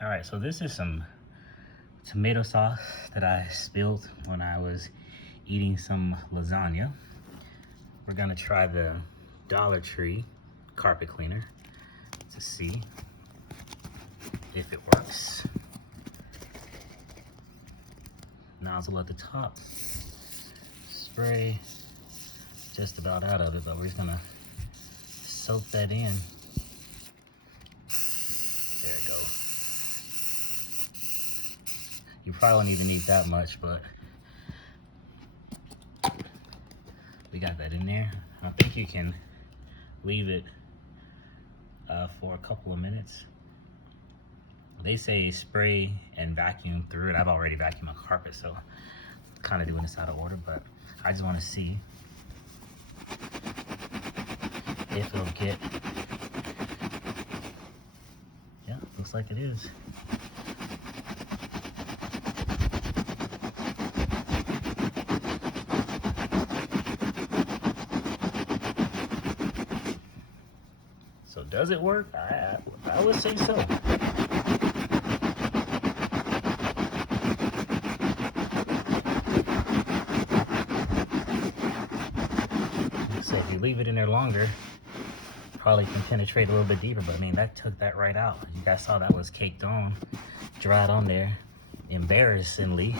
All right, so this is some tomato sauce that I spilled when I was eating some lasagna. We're gonna try the Dollar Tree carpet cleaner to see if it works. Nozzle at the top, spray just about out of it, but we're just gonna soak that in. There it goes. You probably don't even need that much, but we got that in there. I think you can leave it for a couple of minutes. They say spray and vacuum through it. I've already vacuumed my carpet, so kind of doing this out of order, but I just want to see if it'll get. Yeah, looks like it is. So does it work? I would say so. So if you leave it in there longer, probably can penetrate a little bit deeper, but I mean, that took that right out. You guys saw that was caked on, dried on there, embarrassingly,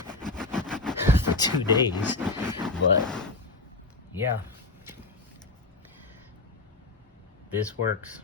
for 2 days. But yeah, this works.